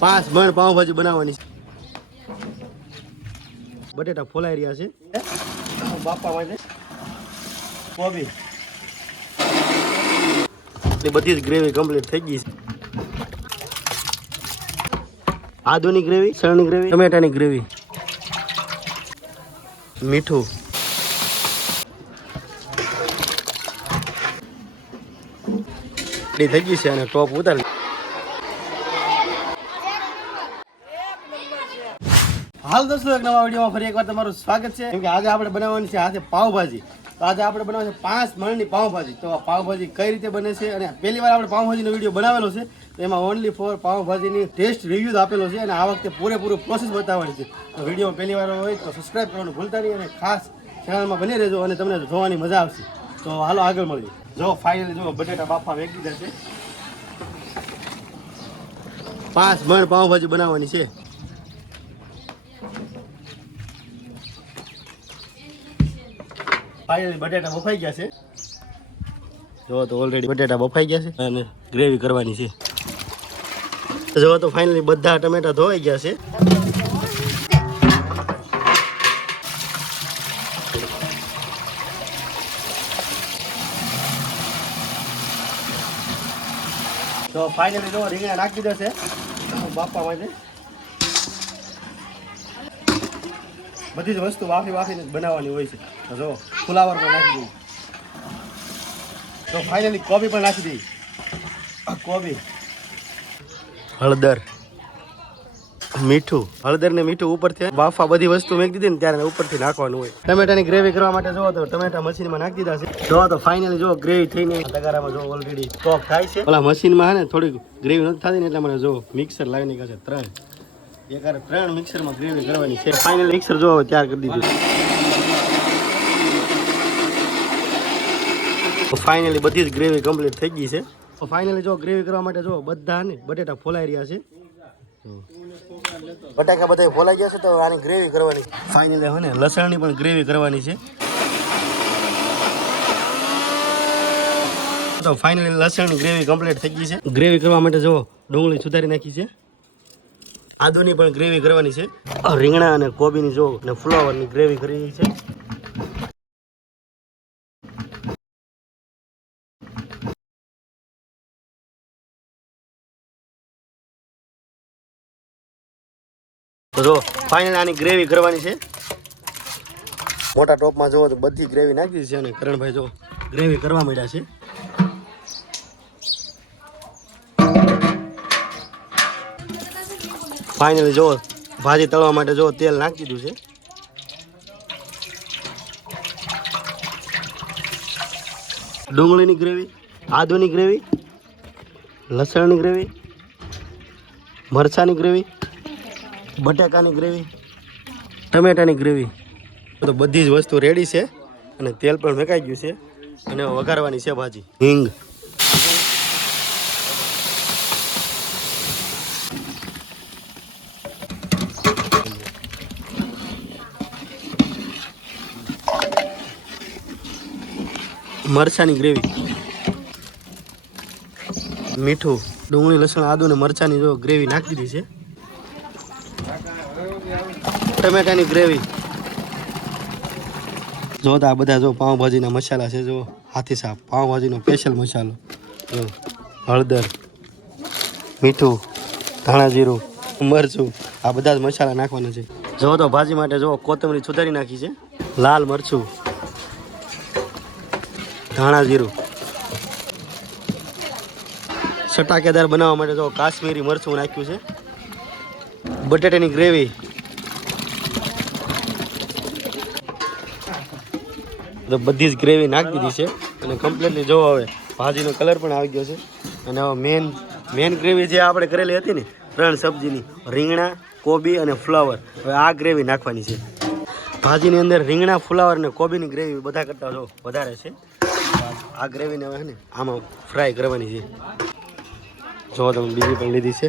પાંચ મણ પાઉંભાજી બનાવવાની છે. બટેટા ફોલાઈ રહ્યા છે. બાપા માટે કોબી. એટલે બધી જ ગ્રેવી કમ્પ્લીટ થઈ ગઈ છે. આદુની ગ્રેવી સળની ગ્રેવી ટમેટાની ગ્રેવી મીઠું. રેડી થઈ છે અને ટોપ ઉતારી. હાલ દોસ્તો, એક નવા વિડીયોમાં ફરી એકવાર તમારું સ્વાગત છે. કેમ કે આજે આપણે બનાવવાની છે હાથે પાવભાજી તો આજે આપણે બનાવવાની છે પાંચ મણની પાવભાજી તો આ પાવભાજી કઈ રીતે બને છે અને પહેલી વાર આપણે પાવભાજીનો વીડિયો બનાવેલો છે એમાં ઓનલી ફોર પાવભાજીની ટેસ્ટ રિવ્યૂ આપેલો છે અને આ વખતે પૂરેપૂરું પ્રોસેસ બતાવવાની છે. તો વીડિયો પહેલી વાર હોય તો સબસ્ક્રાઇબ કરવાનું ભૂલતા નહીં અને ખાસ ચેનલમાં બની રહેજો અને તમને જોવાની મજા આવશે. તો હાલો આગળ મળીએ. જો ફાઇનલી જો, બટેટા બાફા વેચી જશે. પાંચ મણ પાવભાજી બનાવવાની છે. ફાઇનલી બટેટા બફાઈ ગયા છે. જો, તો ઓલરેડી બટેટા બફાઈ ગયા છે અને ગ્રેવી કરવાની છે. જો, તો ફાઇનલી બધા ટમેટા ધોવાઈ ગયા છે. તો ફાઇનલી જો રીંગણા નાખી દીધા છે બાપા માટે બધી જ વસ્તુ વાફી વાફીને બનાવવાની હોય છે. તો જો, ફુલાવર પણ નાખી દઈએ. તો ફાઇનલી કોબી પણ નાખી દઈએ. કોબી. હળદર. મીઠું હળદર ને મીઠું ઉપરથી બાફા બધી વસ્તુ મેં દીધી ને ત્યારે ઉપરથી નાખવાનું હોય. ટમેટાની ગ્રેવી કરવા માટે જો તો ટમેટા મશીનમાં નાખી દીધા છે. જોવા તો ફાઇનલી જો ગ્રેવી થઈને તગારામાં જો ઓલરેડી ટોપ થાય છે. ઓલા મશીનમાં હે ને થોડીક ગ્રેવી નથી થતી ને એટલે મને જો મિક્સર લાવી કહે છે ત્રણ. એક હારે ત્રણ મિક્સરમાં ગ્રેવી કરવાની છે. ફાઇનલ મિક્સર જો ત્યાર કરી દીધું ફાઇનલી બધી જ ગ્રેવી કમ્પ્લીટ થઈ ગઈ છે. ફાઇનલી જો ગ્રેવી કરવા માટે જો બધા ને બટેટા ફોલાઈ રહ્યા છે. બટાકા બધા ફોલાઈ ગયા છે તો આની ગ્રેવી કરવાની. ફાઇનલી હવે ને લસણની પણ ગ્રેવી કરવાની છે. તો ફાઇનલી લસણની ગ્રેવી કમ્પ્લીટ થઈ ગઈ છે. ગ્રેવી કરવા માટે જો ડુંગળી સુધારી નાખી છે. આદુની પણ ગ્રેવી કરવાની છે. રીંગણા અને કોબીની જો અને ફ્લાવરની ગ્રેવી કરી છે. તો જો ફાઇનલ આની ગ્રેવી કરવાની છે. મોટા ટોપમાં જુઓ તો બધી ગ્રેવી નાખી છે અને કરણભાઈ જો ગ્રેવી કરવા માંડ્યા છે. ફાઇનલી જો, ભાજી તળવા માટે જો તેલ નાખી દીધું છે. ડુંગળીની ગ્રેવી આદુની ગ્રેવી લસણની ગ્રેવી મરચાંની ગ્રેવી બટાકાની ગ્રેવી? ટમેટાની ગ્રેવી. તો બધી જ વસ્તુ રેડી છે અને તેલ પણ મેકાઈ ગયું છે અને વઘારવાની છે ભાજી. હિંગ. મરચાંની ગ્રેવી. મીઠું. ડુંગળી, લસણ આદુ અને મરચાંની જો ગ્રેવી નાખી દીધી છે. ટમેટાની ગ્રેવી જો આ બધા જો પાઉંભાજીના મસાલા છે, જો હાથી સાફ પાઉંભાજીનો સ્પેશિયલ મસાલો. જો, હળદર, મીઠું, ધાણા જીરું, મરચું, આ બધા જ મસાલા નાખવાના છે. જો તો ભાજી માટે જો કોથમરી સુધારી નાખી છે. લાલ મરચું, ધાણા જીરું. સટાકેદાર બનાવવા માટે જો કાશ્મીરી મરચું નાખ્યું છે. બટેટાની ગ્રેવી તો બધી જ ગ્રેવી નાખી દીધી છે અને કમ્પ્લીટલી જો હવે ભાજીનો કલર પણ આવી ગયો છે. અને હવે મેન મેન ગ્રેવી જે આપણે કરેલી હતી ને, ત્રણ સબ્જીની, રીંગણા, કોબી અને ફ્લાવર. હવે આ ગ્રેવી નાખવાની છે. ભાજીની અંદર રીંગણા, ફ્લાવર અને કોબીની ગ્રેવી બધા કરતાં જો વધારે છે. આ ગ્રેવીને હવે ને આમાં ફ્રાય કરવાની છે. જો તમે બીજી પણ લીધી છે.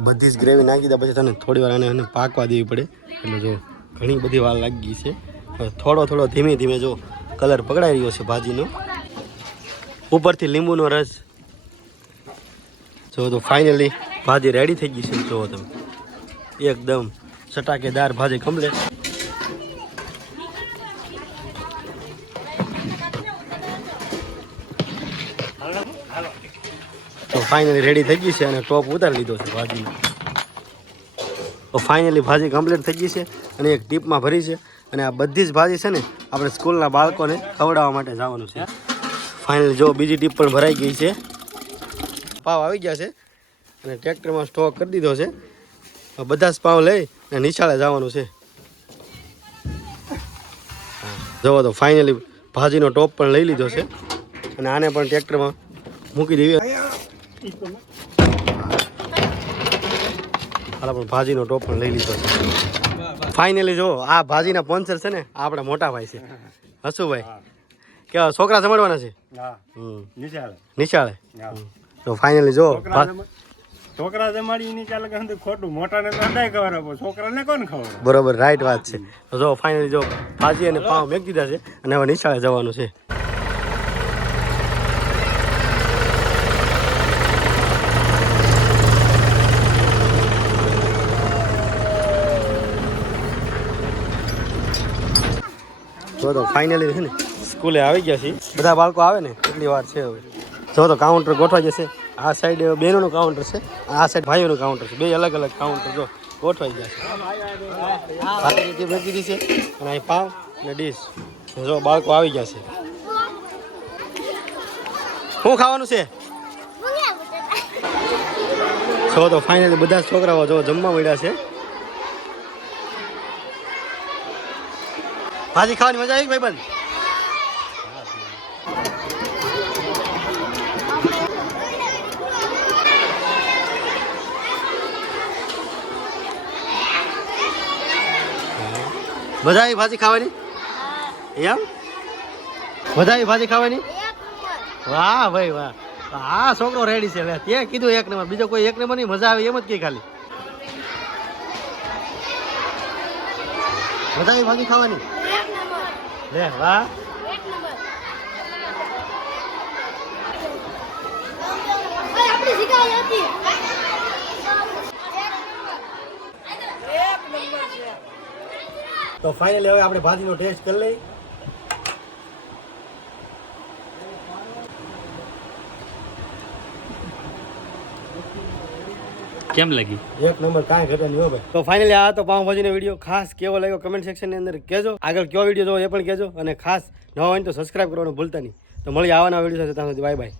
બધી જ ગ્રેવી નાખી દીધા, પછી તને થોડી વાર આને પાકવા દેવી પડે. એટલે જો ઘણી બધી વાર લાગી છે. થોડો થોડો ધીમે ધીમે જો કલર પકડાઈ રહ્યો છે ભાજીનો. ઉપરથી લીંબુનો રસ. જો તો ફાઇનલી ભાજી રેડી થઈ ગઈ છે. જુઓ તમે એકદમ ચટાકેદાર ભાજી કમલે તો ફાઇનલી રેડી થઈ ગઈ છે અને ટોપ ઉતારી લીધો છે ભાજીનો. ફાઇનલી ભાજી કમ્પ્લીટ થઈ ગઈ છે અને એક ટીપમાં ભરી છે. અને આ બધી જ ભાજી છે ને આપણે સ્કૂલના બાળકોને ખવડાવવા માટે જવાનું છે. ફાઇનલી જો બીજી ટીપ પણ ભરાઈ ગઈ છે. પાવ આવી ગયા છે. અને ટ્રેક્ટરમાં સ્ટોક કરી દીધો છે. બધા જ પાવ લઈ અને નિશાળે જવાનું છે. જવો તો ફાઇનલી ભાજીનો ટોપ પણ લઈ લીધો છે. અને આને પણ ટ્રેક્ટરમાં મૂકી દેવી. હાલ પણ ભાજીનો ટોપ પણ લઈ લીધો છે. ફાઇનલી જો આ ભાજીના સ્પોન્સર છે ને આપણે મોટા ભાઈ છે. હસુભાઈ કેવા છોકરા જમાડવાના છે? નિશાળે. તો ફાઇનલી જો છોકરા જમાડી ની કે ખોટું મોટાને તો અંડાય ખબર આપો છોકરાને કોણ ખબર બરોબર રાઈટ વાત છે. જો ફાઇનલી જો ભાજી અને પાવ મેક દીધા છે અને હવે નિશાળે જવાનું છે. જો તો ફાઇનલી છે ને. સ્કૂલે આવી ગયા છીએ. બધા બાળકો આવે ને કેટલી વાર છે હવે. જો તો કાઉન્ટર ગોઠવા જશે. આ સાઈડ બહેનોનું કાઉન્ટર છે આ સાઈડ ભાઈઓનું કાઉન્ટર છે. બે અલગ અલગ કાઉન્ટર જો ગોઠવાઈ ગયા છે. આ મૂકી દીધી છે અને અહીં પાવ અને ડીશ જો બાળકો આવી ગયા છે. શું ખાવાનું છે? જો તો ફાઇનલી બધા જ છોકરાઓ જો જમવા મળ્યા છે. ભાજી ખાવાની મજા આવી ભાઈ બંધ આવી ભાજી ખાવાની? એમ? આવી ભાજી ખાવાની? વાહ ભાઈ વાહ. હા છોકરો રેડી છે તે કીધું એક નંબર. બીજો કોઈ એક નંબર નહીં. મજા આવે એમ જ કે ખાલી. આવી ભાજી ખાવાની? લે વાહ. તો ફાઇનલી હવે આપણે ભાજીનો ટેસ્ટ કરી લઈ કેમ લાગી? એક નંબર કાંઈ ઘટે નહીં હો ભાઈ. તો ફાઇનલી આ તો પાઉંભાજીનો વીડિયો ખાસ કેવો લાગ્યો કમેન્ટ સેક્શનની અંદર કહેજો. આગળ કયો વીડિયો જોવો એ પણ કહેજો. અને ખાસ નવા હોય ને તો સબસ્ક્રાઇબ કરવાનું ભૂલતા નહીં. તો મળી આવવાના વીડિયો સાથે. ત્યાં સુધી બાય બાય